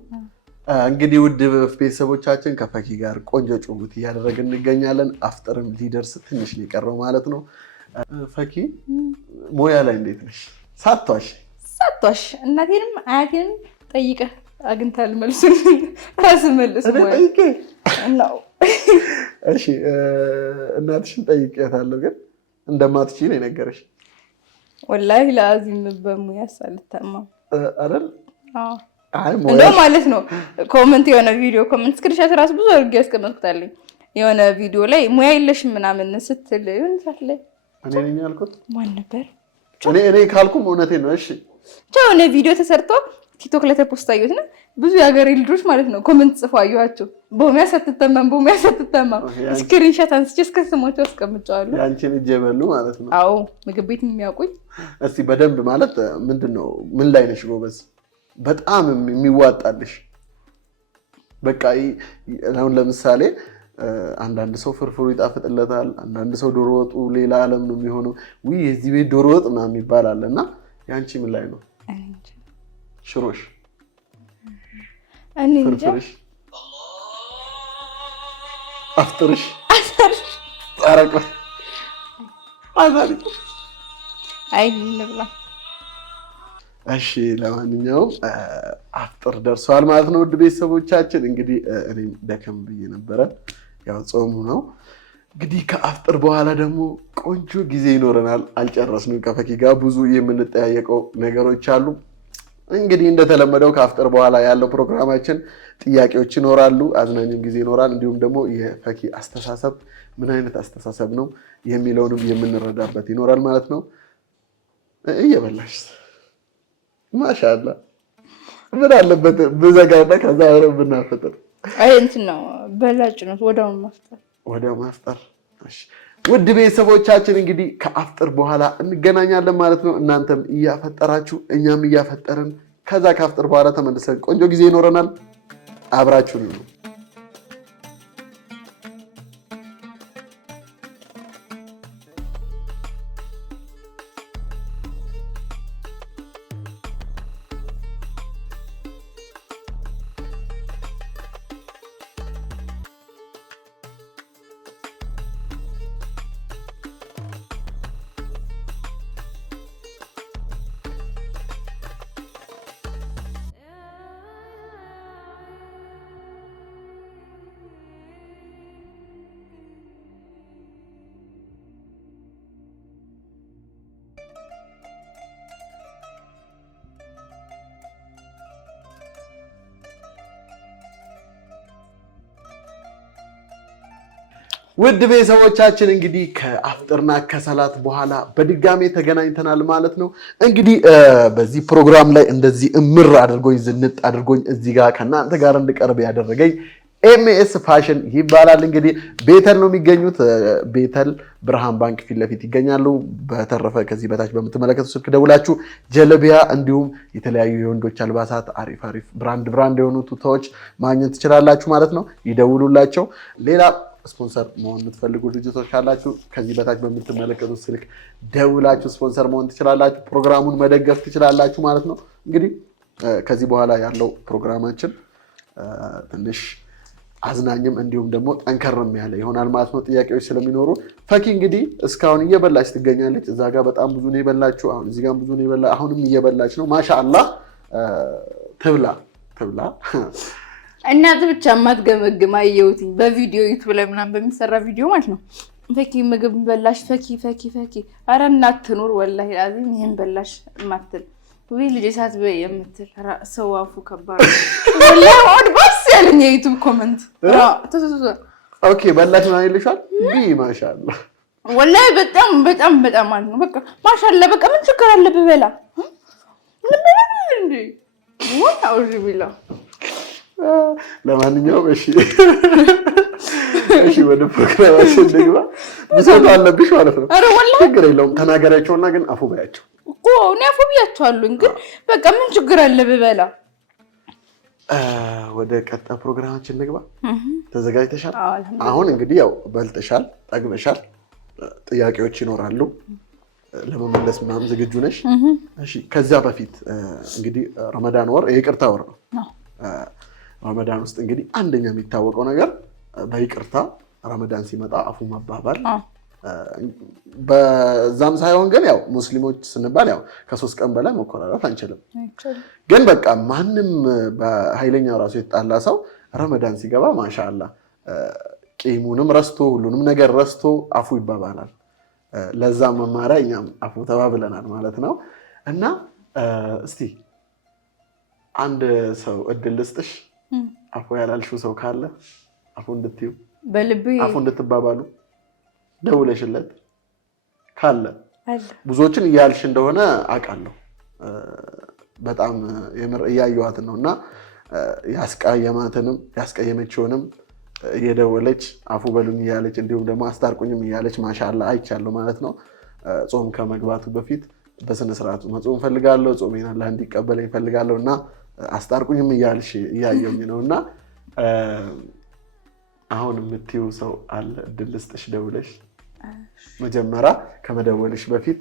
እንግዲህ ውድ ቤተሰቦቻችን ከፈኪ ጋር ቆንጆ ጭውውት እያደረግን እንገኛለን። አፍጥርም ሊደርስ ትንሽ የቀረው ማለት ነው። ፈኪ ሞያ ላይ እንዴት ነሽ? ሳቷሽ እናቴንም አያቴንም ጠይቀህ አግኝታል። መልሱን ራስ መልስ ነው። እሺ እናትሽን ጠይቄያታለሁ፣ ግን እንደማትችይ ነው የነገረሽ። ወላሂ ለአዚም በሙያ ሳልታማ አይደል? አዎ እንደው ማለት ነው። ኮሜንት የሆነ ቪዲዮ ኮሜንት ስክሪንሾት ራሱ ብዙ አድርጌ ያስቀመጥኩታለኝ። የሆነ ቪዲዮ ላይ ሙያ የለሽም ምናምን ስትል ይሁን ሳትለ እኔ ነኝ ያልኩት። ማን ነበር? እኔ ካልኩም እውነቴን ነው። እሺ የሆነ ቪዲዮ ተሰርቶ ቲክቶክ ላይ ተፖስት አየሁት እና ብዙ የሀገሬ ልጆች ማለት ነው ኮሜንት ጽፎ አየኋቸው። በሙያ ሳትተማም ስክሪንሾት አንስቼ እስከ ስማቸው አስቀምጫለሁ። ያንቺን እጅ የበሉ ማለት ነው። አዎ ምግብ ቤት የሚያውቁኝ። እስቲ በደንብ ማለት ምንድነው ምን ላይ ነሽ ጎበዝ? በጣም የሚዋጣልሽ በቃ አሁን ለምሳሌ አንዳንድ ሰው ፍርፍሩ ይጣፍጥለታል፣ አንዳንድ ሰው ዶሮ ወጡ ሌላ ዓለም ነው የሚሆነው። የዚህ ቤት ዶሮ ወጥ ምናምን ይባላል እና ያንቺ ምን ላይ ነው? ሽሮሽ፣ ፍርፍርሽ፣ አፍጥርሽ፣ አረቀ አዛሪ አይንብላ። እሺ ለማንኛውም አፍጥር ደርሷል ማለት ነው። ውድ ቤተሰቦቻችን እንግዲህ እኔም ደከም ብዬ ነበረ፣ ያው ጾሙ ነው እንግዲህ። ከአፍጥር በኋላ ደግሞ ቆንጆ ጊዜ ይኖረናል። አልጨረስንም። ከፈኪ ጋር ብዙ የምንጠያየቀው ነገሮች አሉ። እንግዲህ እንደተለመደው ከአፍጥር በኋላ ያለው ፕሮግራማችን ጥያቄዎች ይኖራሉ፣ አዝናኝም ጊዜ ይኖራል። እንዲሁም ደግሞ የፈኪ አስተሳሰብ ምን አይነት አስተሳሰብ ነው የሚለውንም የምንረዳበት ይኖራል ማለት ነው። እየበላሽ ማሻአላ ምን አለበት ብዘጋና ከዛ አረብ ብናፈጥር። አይ እንትን ነው በላጭ ነው ወዲያው ማፍጠር። እሺ ውድ ቤተሰቦቻችን እንግዲህ ከአፍጥር በኋላ እንገናኛለን ማለት ነው። እናንተም እያፈጠራችሁ እኛም እያፈጠርን ከዛ ከአፍጥር በኋላ ተመልሰን ቆንጆ ጊዜ ይኖረናል። አብራችሁን ነው። ውድ ቤተሰቦቻችን እንግዲህ ከአፍጥርና ከሰላት በኋላ በድጋሜ ተገናኝተናል ማለት ነው። እንግዲህ በዚህ ፕሮግራም ላይ እንደዚህ እምር አድርጎኝ ዝንጥ አድርጎኝ እዚህ ጋር ከእናንተ ጋር እንድቀርብ ያደረገኝ ኤምኤስ ፋሽን ይባላል። እንግዲህ ቤተል ነው የሚገኙት። ቤተል ብርሃን ባንክ ፊት ለፊት ይገኛሉ። በተረፈ ከዚህ በታች በምትመለከቱ ስልክ ደውላችሁ ጀለቢያ እንዲሁም የተለያዩ የወንዶች አልባሳት አሪፍ ብራንድ የሆኑ ቱታዎች ማግኘት ትችላላችሁ ማለት ነው። ይደውሉላቸው። ሌላ ስፖንሰር መሆን የምትፈልጉ ድርጅቶች ካላችሁ ከዚህ በታች በምትመለከቱት ስልክ ደውላችሁ ስፖንሰር መሆን ትችላላችሁ። ፕሮግራሙን መደገፍ ትችላላችሁ ማለት ነው። እንግዲህ ከዚህ በኋላ ያለው ፕሮግራማችን ትንሽ አዝናኝም እንዲሁም ደግሞ ጠንከርም ያለ ይሆናል ማለት ነው። ጥያቄዎች ስለሚኖሩ ፈኪ እንግዲህ እስካሁን እየበላች ትገኛለች። እዛ ጋር በጣም ብዙ ነው የበላችሁ። አሁን እዚህ ጋር ብዙ ነው የበላ አሁንም እየበላች ነው። ማሻአላህ ትብላ እናት ብቻ ማትገመግም አየሁትኝ በቪዲዮ ዩቲዩብ ላይ ምናምን በሚሰራ ቪዲዮ ማለት ነው። ፈኪ ምግብ በላሽ ፈኪ አረ እናት ትኑር ወላሂ አዚም ይሄን በላሽ ማትል ወይ ልጅ ሳት በይ የምትል ሰው አፉ ከባድ ወላሂ ወድ ባስ ያለኝ የዩቲዩብ ኮሜንት ኦኬ በላሽ ነው ይልሻል ቢ ማሻአላ ወላሂ በጣም ማለት ነው። በቃ ማሻአላ በቃ ምን ችግር አለ በበላ ምን እንዴ ወላሂ አውሪ ቢላ ለማንኛውም እሺ ወደ ፕሮግራማችን እንግባ። ብሰጥ አለብሽ ማለት ነው። አረ ወላሂ ችግር የለውም ተናገራቸውና ግን አፉ ባያቸው እኮ እኔ አፉ ብያቸዋለሁ። ግን በቃ ምን ችግር አለ በበላ። ወደ ቀጣይ ፕሮግራማችን እንግባ። ተዘጋጅተሻል? አሁን እንግዲህ ያው በልተሻል፣ ጠግበሻል። ጥያቄዎች ይኖራሉ ለመመለስ ምናምን ዝግጁ ነሽ? እሺ ከዛ በፊት እንግዲህ ረመዳን ወር የይቅርታ ወር ነው። ረመዳን ውስጥ እንግዲህ አንደኛ የሚታወቀው ነገር በይቅርታ ረመዳን ሲመጣ አፉ መባባል። በዛም ሳይሆን ግን ያው ሙስሊሞች ስንባል ያው ከ3 ቀን በላይ መኮራረፍ አንችልም። ግን በቃ ማንም በኃይለኛው ራሱ የተጣላ ሰው ረመዳን ሲገባ ማሻአላ ቂሙንም ረስቶ ሁሉንም ነገር ረስቶ አፉ ይባባላል። ለዛ መማሪያ እኛም አፉ ተባብለናል ማለት ነው። እና እስቲ አንድ ሰው እድል ልስጥሽ። አፉ ያላልሽው ሰው ካለ አፉ እንድትዩ በልብ አፉ እንድትባባሉ ደውለሽለት ካለ ብዙዎችን እያልሽ እንደሆነ አውቃለሁ። በጣም የምር እያየኋት ነውና ያስቀየማትንም ያስቀየመችውንም እየደወለች አፉ በሉኝ እያለች እንዲሁም ደግሞ አስታርቁኝም እያለች ማሻአላ አይቻለሁ ማለት ነው። ጾም ከመግባቱ በፊት በስነ ስርዓቱ መጾም ፈልጋለሁ፣ ጾሜን አላህ እንዲቀበለኝ ፈልጋለሁና አስታርቁኝም እያልሽ እያየሁኝ ነውና አሁን የምትይው ሰው አለ? እድል ልስጥሽ ደውለሽ። መጀመሪያ ከመደወልሽ በፊት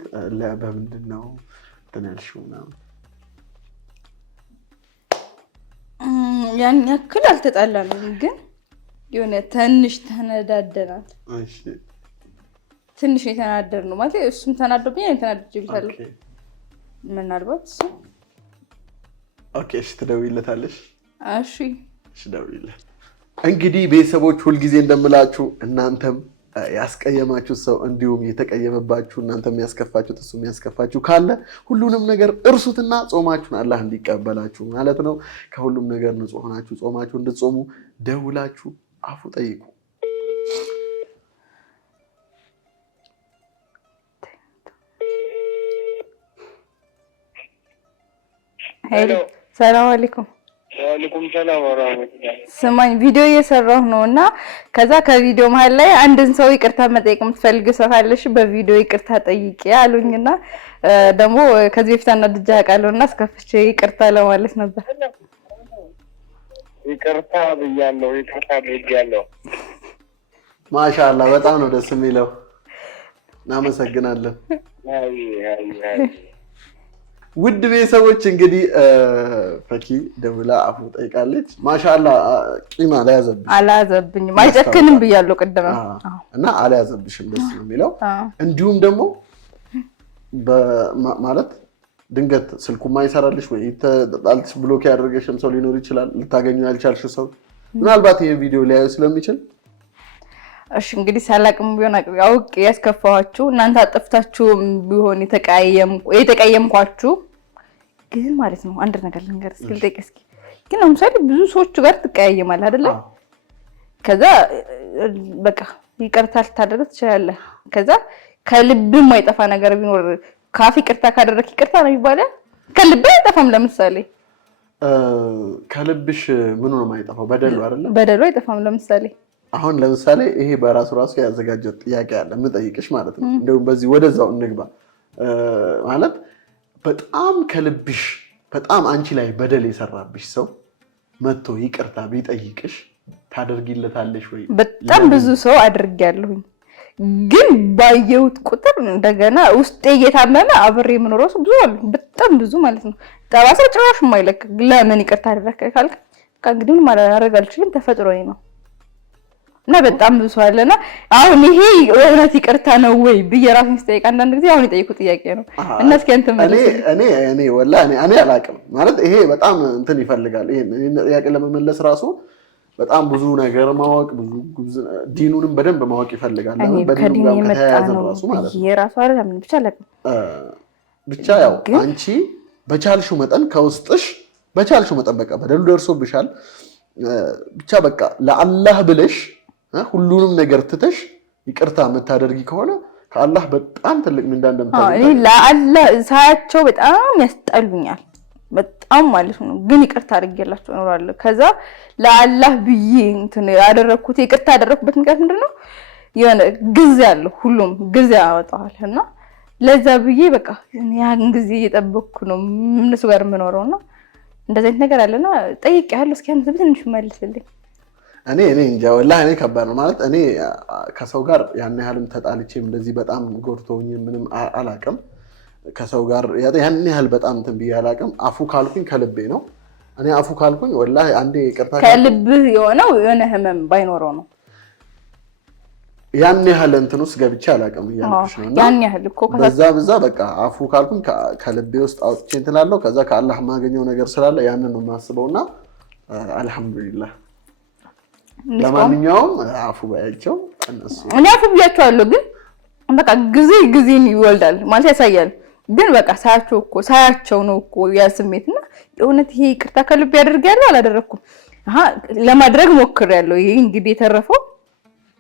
በምንድን ነው እንትን ያልሽው ምናምን? ያን ያክል አልተጣላንም፣ ግን የሆነ ትንሽ ተነዳደናል። እሺ ትንሽ የተናደድነው ማለት እሱም ተናዶብኝ እኔም ተናድጄብታለሁ። ምናልባት እሱ ኦኬ እሺ ትደውይለታለሽ? እሺ ደውይለት። እንግዲህ ቤተሰቦች ሁልጊዜ እንደምላችሁ እናንተም ያስቀየማችሁ ሰው እንዲሁም የተቀየመባችሁ እናንተ የሚያስከፋችሁ እሱ የሚያስከፋችሁ ካለ ሁሉንም ነገር እርሱትና ጾማችሁን አላህ እንዲቀበላችሁ ማለት ነው። ከሁሉም ነገር ንጹህ ሆናችሁ ጾማችሁ እንድትጾሙ ደውላችሁ አፉ ጠይቁ። ሄሎ ሰላም አለይኩም። ወአለይኩም ሰላም ወራህመቱላህ። ስማኝ ቪዲዮ እየሰራሁ ነውና ከዛ ከቪዲዮ መሀል ላይ አንድን ሰው ይቅርታ መጠየቅ የምትፈልግ ሰው ካለሽ በቪዲዮ ይቅርታ ጠይቂ አሉኝና ደግሞ ከዚህ በፊት አናድጄ አውቃለሁና አስከፍቼ ይቅርታ ለማለት ነበር። ይቅርታ ብያለሁ። ማሻአላህ በጣም ነው ደስ የሚለው። እናመሰግናለን። ውድ ቤተሰቦች እንግዲህ ፈኪ ደውላ አፉ ጠይቃለች። ማሻአላህ ቂም አልያዘብኝም አይጨክንም ብያለሁ ቅድም እና አልያዘብሽም ደስ ነው የሚለው። እንዲሁም ደግሞ ማለት ድንገት ስልኩ ማይሰራልሽ ወይ ተጣልሽ ብሎክ ያደረገሽም ሰው ሊኖር ይችላል። ልታገኙ ያልቻልሽ ሰው ምናልባት ይሄ ቪዲዮ ላይ ስለሚችል እሺ እንግዲህ ሳላቅም ቢሆን አውቄ ያስከፋችሁ እናንተ አጥፍታችሁ ቢሆን የተቀየምኳችሁ ግን ማለት ነው። አንድ ነገር ልንገር እስኪ ግን ለምሳሌ ብዙ ሰዎች ጋር ትቀያየማል አይደለ? ከዛ በቃ ይቅርታ ልታደርግ ትችላለህ። ከዛ ከልብም የማይጠፋ ነገር ቢኖር ካፊ ይቅርታ ካደረክ ይቅርታ ነው የሚባለው። ከልብ አይጠፋም። ለምሳሌ ከልብሽ ምኑ ነው የማይጠፋው? በደሉ አይደለ? በደሉ አይጠፋም። ለምሳሌ ይሄ በራሱ ያዘጋጀው ጥያቄ አለ የምጠይቅሽ ማለት ነው። እንደውም በዚህ ወደዛው እንግባ ማለት በጣም ከልብሽ በጣም አንቺ ላይ በደል የሰራብሽ ሰው መጥቶ ይቅርታ ቢጠይቅሽ ታደርጊለታለሽ ወይ? በጣም ብዙ ሰው አድርጌያለሁኝ። ግን ባየሁት ቁጥር እንደገና ውስጤ እየታመመ አብሬ የምኖረው ብዙ አሉ። በጣም ብዙ ማለት ነው። ጠባሳ ጭራሽ የማይለቅ ለምን ይቅርታ አደረክ ካልክ እንግዲህ ምን ማድረግ አልችልም ተፈጥሮዬ ነው። እና በጣም ብዙ አለና አሁን ይሄ እውነት ይቅርታ ነው ወይ በየራሴን ስጠይቅ አንዳንድ ጊዜ አሁን የጠይቁ ጥያቄ ነው። እና እስኪ አንተ ማለት እኔ ወላሂ እኔ አላቅም ማለት ይሄ በጣም እንትን ይፈልጋል። ይሄ ጥያቄ ለመመለስ ራሱ በጣም ብዙ ነገር ማወቅ ብዙ ዲኑንም በደንብ ማወቅ ይፈልጋል። በዲኑ ጋር ከተያያዘ ራሱ ማለት ነው የራሱ አይደለም ብቻ ያው አንቺ በቻልሽው መጠን ከውስጥሽ በቻልሽው መጠን በቃ በደሉ ደርሶብሻል ብቻ በቃ ለአላህ ብለሽ ሁሉንም ነገር ትተሽ ይቅርታ የምታደርጊ ከሆነ ከአላህ በጣም ትልቅ ምንዳ እንደምታገኝ እኔ ለአላህ ሳያቸው በጣም ያስጠሉኛል በጣም ማለት ነው። ግን ይቅርታ አድርጌላቸው እኖራለሁ። ከዛ ለአላህ ብዬ እንትን ያደረኩት ይቅርታ ያደረኩበት ምክንያት ምንድነው? የሆነ ጊዜ አለው ሁሉም ጊዜ ያወጣዋልና ለዛ ብዬ በቃ ያን ጊዜ እየጠበቅኩ ነው እነሱ ጋር የምኖረውና እንደዚህ አይነት ነገር አለና ጠይቄያለሁ። እስኪ አንተ ትንሽ መልስልኝ። እኔ እንጃ ወላሂ እኔ ከባድ ነው ማለት እኔ ከሰው ጋር ያን ያህልም ተጣልቼም እንደዚህ በጣም ጎርቶኝ ምንም አላቅም። ከሰው ጋር ያን ያህል በጣም እንትን ብዬ አላቅም። አፉ ካልኩኝ ከልቤ ነው። እኔ አፉ ካልኩኝ ወላሂ አንዴ ይቅርታ ከልብህ የሆነ ህመም ባይኖረው ነው። ያን ያህል እንትን ውስጥ ገብቼ አላቅም እያልኩሽ ነውና ያን ያህል እኮ በዛ በቃ አፉ ካልኩኝ ከልቤ ውስጥ አውጥቼ እንትላለሁ። ከዛ ከአላህ ማገኘው ነገር ስላለ ያንን ነው የማስበውና አልሐምዱሊላህ። ለማንኛውም አፉ ባያቸው እኔ አፉ ብያቸዋለሁ። ግን በቃ ጊዜን ይወልዳል ማለት ያሳያል። ግን በቃ ሳያቸው ነው እኮ ያ ስሜትና የእውነት ይሄ ይቅርታ ከልብ ያደርጋል አላደረኩም ለማድረግ ሞክሬያለሁ። ይሄ እንግዲህ የተረፈው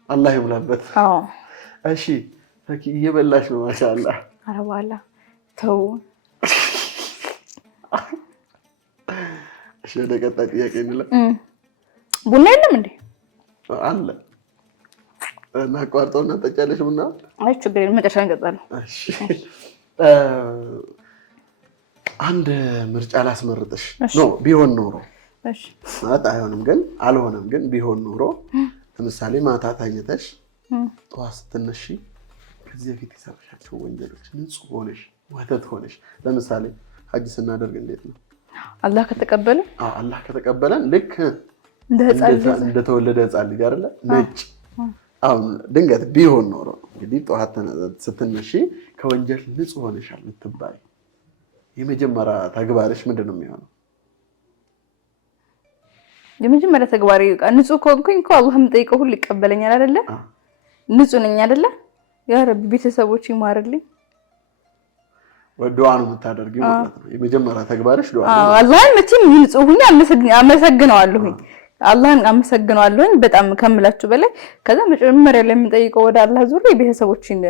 አላህ ይሙላበት። እሺ ፈኪ እየበላሽ ነው ማሻአላህ። ኧረ በኋላ ተው። እሺ ወደ ቀጣይ ጥያቄ እንለፍ። ቡና የለም እንዴ? አለ እና ቋርጦና ጠጫለሽ ቡና? አይ ችግር የለም መጨረሻ እንቀጥላለን። እሺ አንድ ምርጫ ላስመርጥሽ ነው ቢሆን ኖሮ። እሺ ማለት አይሆንም ግን አልሆነም ግን ቢሆን ኖሮ ለምሳሌ ማታ ታኝተሽ ጠዋት ስትነሺ ከዚህ በፊት የሰራሻቸው ወንጀሎች ንጹህ ሆነሽ ወተት ሆነሽ ለምሳሌ ሀጅ ስናደርግ እንዴት ነው አላህ ከተቀበለ አላህ ከተቀበለን ልክ እንደተወለደ ህፃን ልጅ አይደለ ነጭ አሁን ድንገት ቢሆን ኖሮ እንግዲህ ጠዋት ስትነሺ ከወንጀል ንጹህ ሆነሻል ብትባይ የመጀመሪያ ተግባርሽ ምንድነው የሚሆነው? የመጀመሪያ ተግባሪ ንጹህ ከሆንኩኝ እኮ አላህም ጠይቀው ሁሉ ይቀበለኛል አይደለ? ንጹህ ነኝ አይደለ? ያ ረቢ ቤተሰቦች ይማርልኝ። ወዱዓ ነው የምታደርጊው ማለት ነው። የመጀመሪያ ተግባርሽ ዱዓ ነው። አላህን መቼም ንጹህ ሁኚ አመሰግነዋለሁ። አላህን አመሰግነዋለሁ በጣም ከምላችሁ በላይ። ከዛ መጀመሪያ ላይ የምጠይቀው ወደ አላህ ዙሪያ ቤተሰቦችን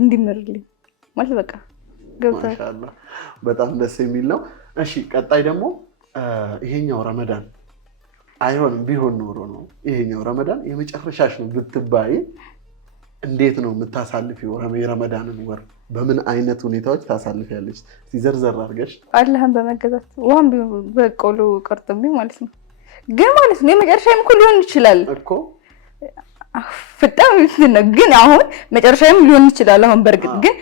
እንዲምርልኝ ማለት በቃ ገብቷል። ማሻአላህ በጣም ደስ የሚል ነው። እሺ ቀጣይ ደግሞ ይሄኛው ረመዳን አይሆንም ቢሆን ኖሮ ነው ይሄኛው ረመዳን የመጨረሻሽ ነው ብትባይ እንዴት ነው የምታሳልፊው? የረመዳንን ወር በምን አይነት ሁኔታዎች ታሳልፊያለሽ? ሲዘርዘር አድርገሽ አላህን በመገዛት ዋን በቆሎ ቀርጥብኝ ማለት ነው። ግን ማለት ነው የመጨረሻም እኮ ሊሆን ይችላል እኮ በጣም ነው። ግን አሁን መጨረሻም ሊሆን ይችላል። አሁን በርግጥ ግን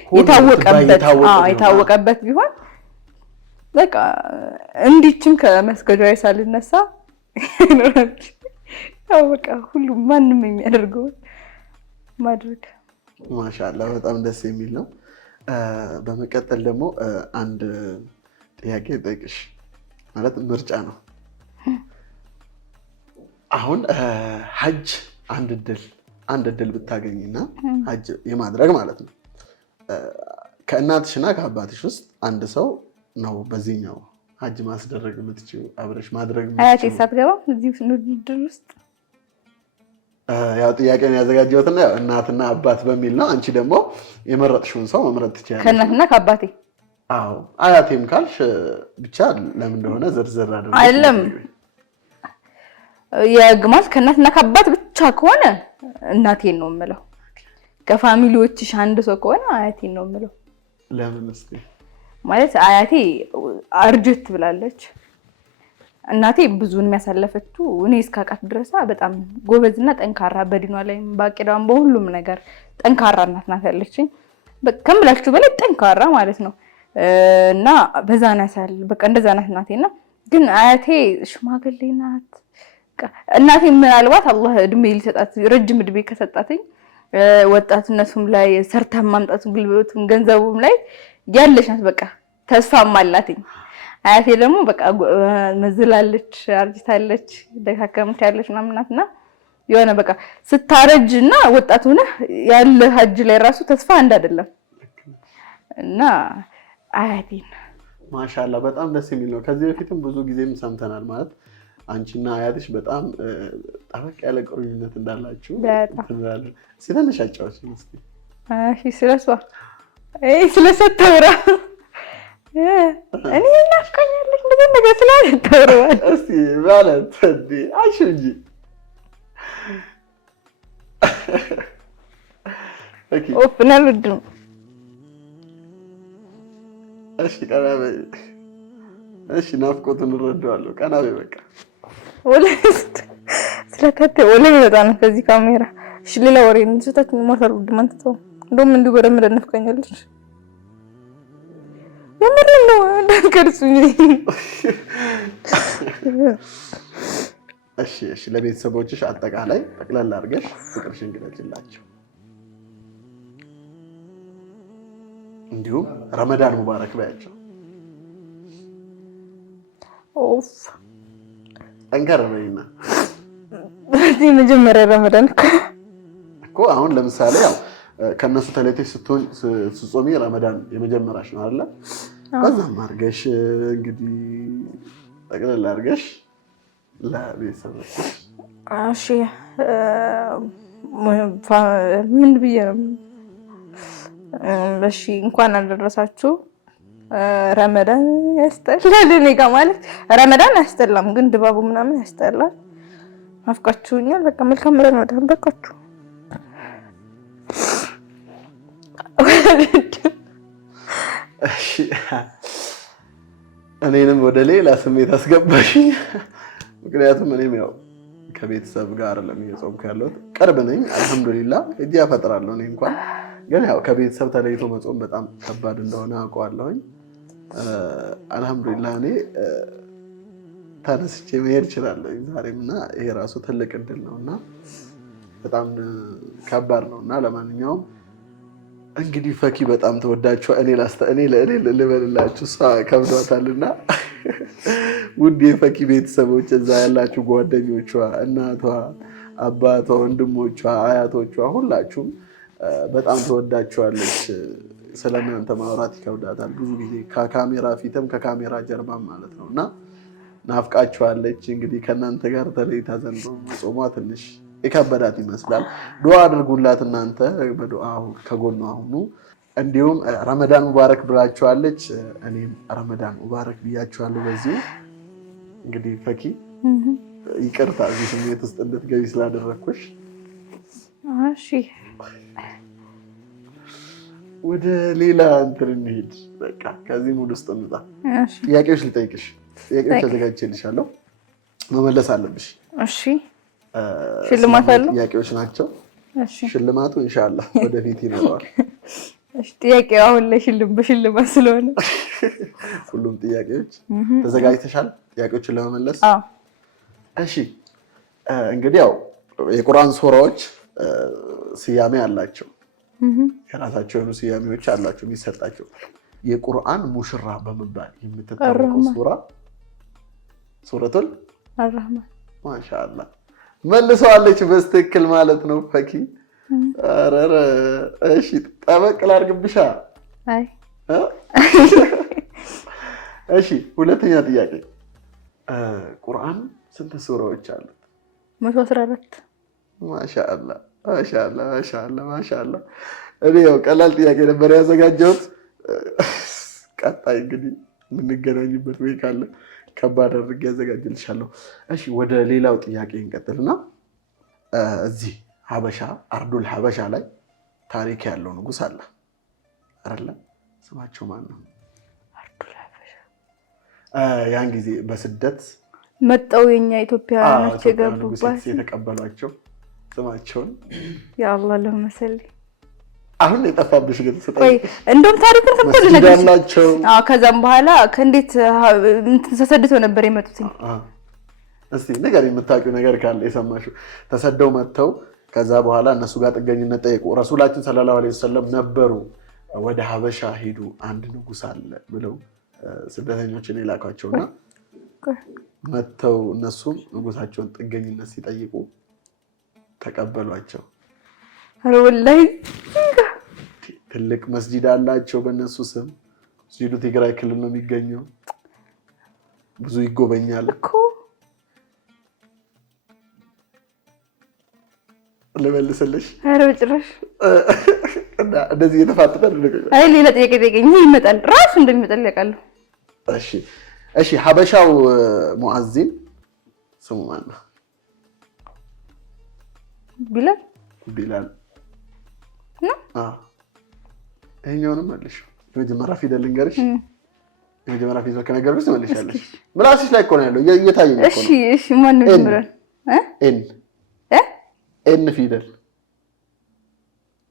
የታወቀበት ቢሆን በቃ እንዲችም ከመስገጃው ሳልነሳ ያው በቃ ሁሉ ማንንም የሚያደርገው ማድረግ ማሻአላህ በጣም ደስ የሚል ነው። በመቀጠል ደግሞ አንድ ጥያቄ ጠይቅሽ ማለት ምርጫ ነው። አሁን ሐጅ አንድ እድል ብታገኝና ሐጅ የማድረግ ማለት ነው ከእናትሽና ከአባትሽ ውስጥ አንድ ሰው ነው በዚህኛው ሐጅ ማስደረግ የምትችይው አብረሽ ማድረግ አያቴ ሳትገባ እዚህ ንድር ውስጥ ያው ጥያቄውን ያዘጋጀሁትና እናትና አባት በሚል ነው። አንቺ ደግሞ የመረጥሽውን ሰው መምረጥ ትችያለሽ። ከእናትና ከአባቴ አዎ አያቴም ካልሽ ብቻ ለምን እንደሆነ ዝርዝር አድርገሽ አይደለም የግማስ ከእናትና ከአባት ብቻ ከሆነ እናቴን ነው የምለው። ከፋሚሊዎችሽ አንድ ሰው ከሆነ አያቴን ነው የምለው። ለምን እስቲ? ማለት አያቴ አርጅት ብላለች። እናቴ ብዙን የሚያሳለፈችው እኔ እስካቃት ድረስ በጣም ጎበዝና ጠንካራ በዲኗ ላይ ባቂዳም በሁሉም ነገር ጠንካራ እናት ናት ያለችኝ። ከምላችሁ በላይ ጠንካራ ማለት ነው። እና በዛ ናሳል በቃ እንደዛ ናት እናቴና ግን አያቴ ሽማግሌ ናት። እናቴ ምናልባት አላህ እድሜ ሊሰጣት ረጅም እድሜ ከሰጣትኝ ወጣትነቱም ላይ ሰርታ ማምጣቱ ግልበቱም ገንዘቡም ላይ ያለሽ ናት። በቃ ተስፋም አላትኝ። አያቴ ደግሞ በቃ መዝላለች፣ አርጅታለች፣ ደካከመች ያለች ምናምን ናትና የሆነ በቃ ስታረጅና ወጣት ሆነ ያለ ሐጅ ላይ ራሱ ተስፋ እንዳይደለም እና አያቴን ማሻአላ በጣም ደስ የሚል ነው። ከዚህ በፊትም ብዙ ጊዜም ሰምተናል ማለት አንቺና አያትሽ በጣም ጠበቅ ያለ ቁርኝነት እንዳላችሁ ትላለች። ስለነሻጫዎች እስቲ እሺ ስለሷ ስለሰተውራ እኔ እናፍቀኛለች እንደዚህ ነገር ስላልተወራል እስቲ ማለት እንዴ አይሽ እንጂ ኦኬ ኦፕናል ወድም እሺ ቀናበ እሺ ናፍቆቱን እንረዳዋለሁ። ቀናበ በቃ ወለስት ስለታተ ወለኔ በጣም ከዚህ ካሜራ እሺ ሌላ ወሬ እንስታት ሞተር ድማንተው እንደውም እንዲሁ በደምብ እናፍቀኛለች የምርነው እንደከርሱኝ። እሺ ለቤተሰቦችሽ አጠቃላይ ጠቅላላ አድርገሽ ፍቅርሽን ግለጪላቸው። እንዲሁም ረመዳን ሙባረክ ባያቸው። ኦፍ ጠንከር በይና በዚህ መጀመሪያ ረመዳን እኮ አሁን ለምሳሌ ያው ከነሱ ተለይተሽ ስትጾሚ ረመዳን የመጀመሪያሽ ነው አይደል? በዛም አድርገሽ እንግዲህ ጠቅላላ አድርገሽ ለቤተሰቦችሽ እሺ ምን ብዬ ነው እሺ እንኳን አደረሳችሁ። ረመዳን ያስጠላል። እኔ ጋር ማለት ረመዳን አያስጠላም፣ ግን ድባቡ ምናምን ያስጠላል። አፍቃችሁኛል። በቃ መልካም ረመዳን በቃችሁ። እሺ እኔንም ወደ ሌላ ስሜት አስገባሽ። ምክንያቱም እኔም ያው ከቤተሰብ ጋር ለሚጾም ያለሁት ቅርብ ነኝ አልহামዱሊላህ እጅ ያፈጥራለሁ። እኔ እንኳን ግን ያው ከቤተሰብ ተለይቶ መጾም በጣም ከባድ እንደሆነ አውቀዋለሁኝ። አልহামዱሊላህ እኔ ተነስቼ መሄድ እችላለሁ ዛሬምና ይሄ ራሱ ትልቅ እድል ነውና በጣም ከባድ ነውና ለማንኛውም እንግዲህ ፈኪ በጣም ተወዳችሁ እኔ ልበልላችሁ እሷ ከብዷታልና ውድ የፈኪ ቤተሰቦች እዛ ያላችሁ ጓደኞቿ፣ እናቷ፣ አባቷ፣ ወንድሞቿ፣ አያቶቿ ሁላችሁም በጣም ተወዳችኋለች። ስለናንተ ማውራት ይከብዳታል ብዙ ጊዜ ከካሜራ ፊትም ከካሜራ ጀርባም ማለት ነውና ናፍቃችኋለች። እንግዲህ ከናንተ ጋር ተለይታ ዘንድሮ ጾሟ ትንሽ የከበዳት ይመስላል። ዱዓ አድርጉላት እናንተ በዱዓው ከጎኗ ሁኑ። እንዲሁም ረመዳን ሙባረክ ብላችኋለች። እኔም ረመዳን ሙባረክ ብያችኋለሁ። በዚሁ እንግዲህ ፈኪ ይቅርታ እዚህ ስሜት ውስጥ እንድትገቢ ስላደረኩሽ። እሺ ወደ ሌላ እንትን እንሂድ። በቃ ከዚህ ሙድ ውስጥ እንውጣ። ጥያቄዎች ልጠይቅሽ። ጥያቄዎች አዘጋጅቼልሻለሁ፣ መመለስ አለብሽ። እሺ ሽልማት አለው? ጥያቄዎች ናቸው። እሺ ሽልማቱ ኢንሻአላህ ወደፊት ይኖራል። እሺ ጥያቄው አሁን ላይ በሽልማት ስለሆነ ሁሉም ጥያቄዎች ተዘጋጅተሻል ጥያቄዎችን ለመመለስ? አዎ። እሺ እንግዲህ ያው የቁርአን ሱራዎች ስያሜ አላቸው። የራሳቸው የሆኑ ስያሜዎች አላቸው የሚሰጣቸው። የቁርአን ሙሽራ በመባል የምትታወቀው ሱራ ሱረቱል አርራህማን። ማሻአላህ መልሰዋለች በትክክል ማለት ነው ፈኪ። አረረ እሺ ጠበቅ ላድርግብሻ? አይ እሺ ሁለተኛ ጥያቄ ቁርአን ስንት ሱራዎች አሉት? 114። ማሻአላህ ማሻአላህ ማሻአላህ ማሻአላህ። እኔ ያው ቀላል ጥያቄ ነበር ያዘጋጀሁት። ቀጣይ እንግዲህ የምንገናኝበት ወይ ካለ ከባድ አድርጌ ያዘጋጅልሻለሁ። እሺ ወደ ሌላው ጥያቄ እንቀጥልና እዚህ ሀበሻ አርዱል ሀበሻ ላይ ታሪክ ያለው ንጉስ አለ አይደለ? ስማቸው ማን ነው? አርዱል ሀበሻ ያን ጊዜ በስደት መጣው የኛ ኢትዮጵያውያኖች የገቡባት የተቀበሏቸው ስማቸውን ያአላህ ለመሰል አሁን የጠፋብሽ ግን ወይ እንደውም ታሪክን ተቆል ነገርሽ። ከዛም በኋላ ከእንዴት ተሰደተው ነበር የመጡት? እስቲ ነገር የምታውቂው ነገር ካለ የሰማሽው። ተሰደው መጥተው ከዛ በኋላ እነሱ ጋር ጥገኝነት ጠየቁ። ረሱላችን ሰለላሁ ዐለይሂ ወሰለም ነበሩ ወደ ሀበሻ ሄዱ አንድ ንጉስ አለ ብለው ስደተኞችን የላኳቸውና መጥተው እነሱም ንጉሳቸውን ጥገኝነት ሲጠይቁ ተቀበሏቸው። አረ ወላሂ ትልቅ መስጂድ አላቸው በእነሱ ስም። መስጂዱ ትግራይ ክልል ነው የሚገኘው። ብዙ ይጎበኛል እኮ። ልመልስልሽ? አረ በጭራሽ እንደዚህ የተፋጠጠ ነገር። አይ ሌላ ጥያቄ ጠይቀኝ። ይመጣል ራሱ እንደሚመጣል ያውቃለሁ። እሺ እሺ ሀበሻው ሙአዚን ስሙ ማን ነው? ቢላል። ቢላል ነው። ይሄኛውንም መልሽ። የመጀመሪያ ፊደል ልንገርሽ። የመጀመሪያ ፊደል ከነገርኩሽ ትመልሻለሽ። ምላስሽ ላይ እኮ ነው ያለው እየታየኝ እኮ ነው። እሺ እሺ ማን ነው ጀምረን? ኤን ፊደል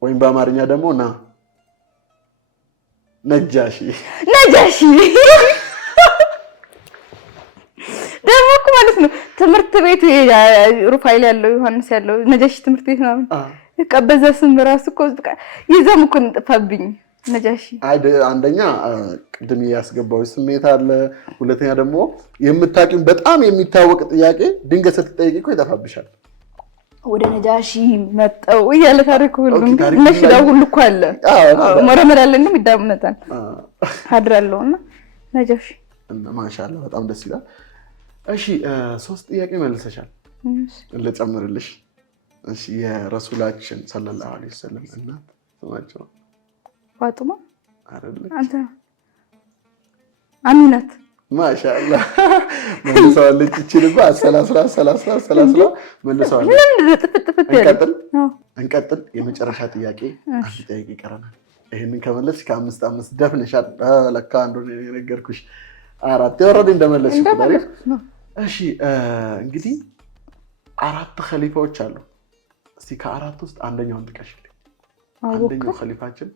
ወይም በአማርኛ ደግሞ ነጃሺ። ነጃሺ ደግሞ እኮ ማለት ነው ትምህርት ቤት ሩፋኤል ያለው ዮሐንስ ያለው ነጃሺ ትምህርት ቤት ነው። በዛ ስም ራሱ እኮ በቃ ይዘም እኮ እንጥፋብኝ ነጃሺ። አንደኛ ቅድም ያስገባው ስሜት አለ። ሁለተኛ ደግሞ የምታውቂው በጣም የሚታወቅ ጥያቄ ድንገት ስትጠይቂ እኮ ይጠፋብሻል። ወደ ነጃሺ መጣው እያለ ታሪክ ሁሉ ነሽዳው ሁሉ እኮ አለ። መረመር አለ እንደም ይዳመጣል አድራለውና ነጃሺ። ማሻአላ በጣም ደስ ይላል። እሺ 3 ጥያቄ መልሰሻል። ልጨምርልሽ? እሺ የረሱላችን ሰለላሁ ዐለይሂ ወሰለም እናት ስማቸው ፋጡማ አይደለ? አንተ አሚናት። ማሻአላ መልሰዋለች። እቺልባ ሰላስላ መልሰዋለች። እንቀጥል። የመጨረሻ ጥያቄ አንድ ጥያቄ ይቀረናል። ይሄንን ከመለስሽ ከ5 ደፍነሻል። ለካ አንዱን የነገርኩሽ 4 ወረድ እንደመለስሽ ታሪክ። እሺ እንግዲህ 4 ኸሊፋዎች አሉ። እስቲ ከ4 ውስጥ አንደኛውን ጥቀሽልኝ። አንደኛው ኸሊፋችን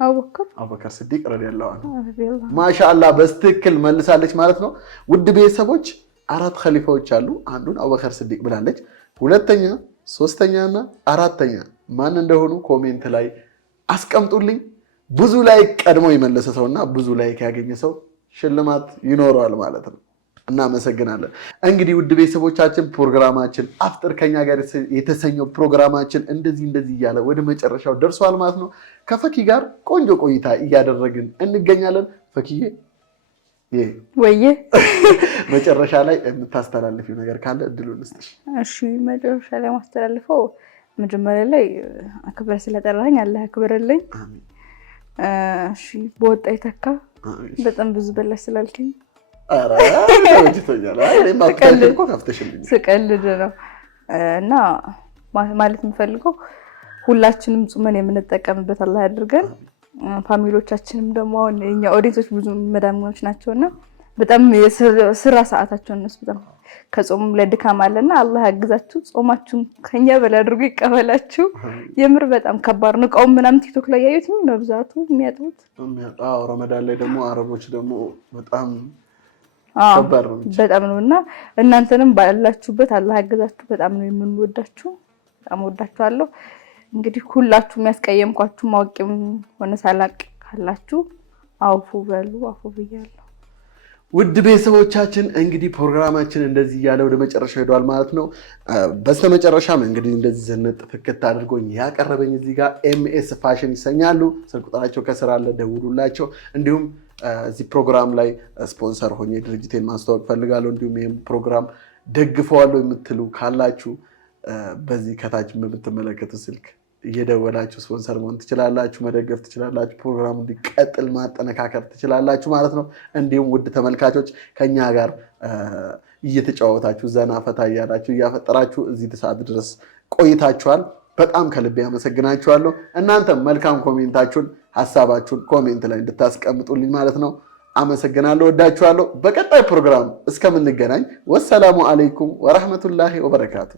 አቡበከር ሲዲቅ ረዲየላሁ ዐንሁ። ማሻአላ በትክክል መልሳለች ማለት ነው። ውድ ቤተሰቦች 4 ኸሊፋዎች አሉ። አንዱን አቡበከር ሲዲቅ ብላለች። ሁለተኛ፣ ሶስተኛና አራተኛ ማን እንደሆኑ ኮሜንት ላይ አስቀምጡልኝ። ብዙ ላይክ ቀድሞ የመለሰ ሰውና ብዙ ላይክ ያገኘ ሰው ሽልማት ይኖረዋል ማለት ነው። እናመሰግናለን። እንግዲህ ውድ ቤተሰቦቻችን ፕሮግራማችን አፍጥር ከኛ ጋር የተሰኘው ፕሮግራማችን እንደዚህ እያለ ወደ መጨረሻው ደርሷል ማለት ነው። ከፈኪ ጋር ቆንጆ ቆይታ እያደረግን እንገኛለን። ፈኪዬ ወይዬ መጨረሻ ላይ የምታስተላልፊው ነገር ካለ እድሉን ልስጥሽ። እሺ መጨረሻ ላይ ማስተላልፈው መጀመሪያ ላይ አክብረህ ስለጠራኸኝ አላህ ያክብርልኝ። እሺ በወጣ ይተካ በጣም ብዙ በላሽ ስላልከኝ ስቀልድ ነው እና ማለት የምፈልገው ሁላችንም ጾመን የምንጠቀምበት አላህ ያድርገን። ፋሚሊዎቻችንም ደግሞ አሁን የኛ ኦዲየንሶች ብዙ መዳሞች ናቸውና በጣም የስራ ሰዓታቸው እነሱ በጣም ከጾም ለድካም አለና አላህ ያግዛችሁ። ጾማችሁን ከኛ በላይ አድርጎ ይቀበላችሁ። የምር በጣም ከባድ ነው። እቃውን ምናምን ቲክቶክ ላይ ያዩት ነው በብዛቱ የሚያጥቡት። ረመዳን ላይ ደግሞ አረቦች ደግሞ በጣም በጣም ነውና እናንተንም ባላችሁበት አላህ ያግዛችሁ። በጣም ነው የምንወዳችሁ። በጣም ወዳችኋለሁ። እንግዲህ ሁላችሁ የሚያስቀየምኳችሁ ማወቅም ሆነ ሳላቅ ካላችሁ አውፉ በሉ። አውፉ ብያለሁ። ውድ ቤተሰቦቻችን እንግዲህ ፕሮግራማችን እንደዚህ እያለ ወደ መጨረሻው ሄዷል ማለት ነው። በስተመጨረሻም እንግዲህ እንደዚህ ዝንጥ ፍክት አድርጎኝ ያቀረበኝ እዚህ ጋር ኤምኤስ ፋሽን ይሰኛሉ። ስልክ ቁጥራቸው ከስር አለ፣ ደውሉላቸው። እንዲሁም እዚህ ፕሮግራም ላይ ስፖንሰር ሆኜ ድርጅቴን ማስተዋወቅ ፈልጋለሁ፣ እንዲሁም ይህም ፕሮግራም ደግፈዋለሁ የምትሉ ካላችሁ በዚህ ከታች በምትመለከቱ ስልክ እየደወላችሁ ስፖንሰር መሆን ትችላላችሁ፣ መደገፍ ትችላላችሁ፣ ፕሮግራሙ እንዲቀጥል ማጠነካከር ትችላላችሁ ማለት ነው። እንዲሁም ውድ ተመልካቾች ከኛ ጋር እየተጫወታችሁ ዘና ፈታ እያላችሁ እያፈጠራችሁ እዚህ ሰዓት ድረስ ቆይታችኋል። በጣም ከልቤ ያመሰግናችኋለሁ። እናንተም መልካም ኮሜንታችሁን፣ ሀሳባችሁን ኮሜንት ላይ እንድታስቀምጡልኝ ማለት ነው። አመሰግናለሁ። ወዳችኋለሁ። በቀጣይ ፕሮግራም እስከምንገናኝ ወሰላሙ አለይኩም ወራህመቱላሂ ወበረካቱ።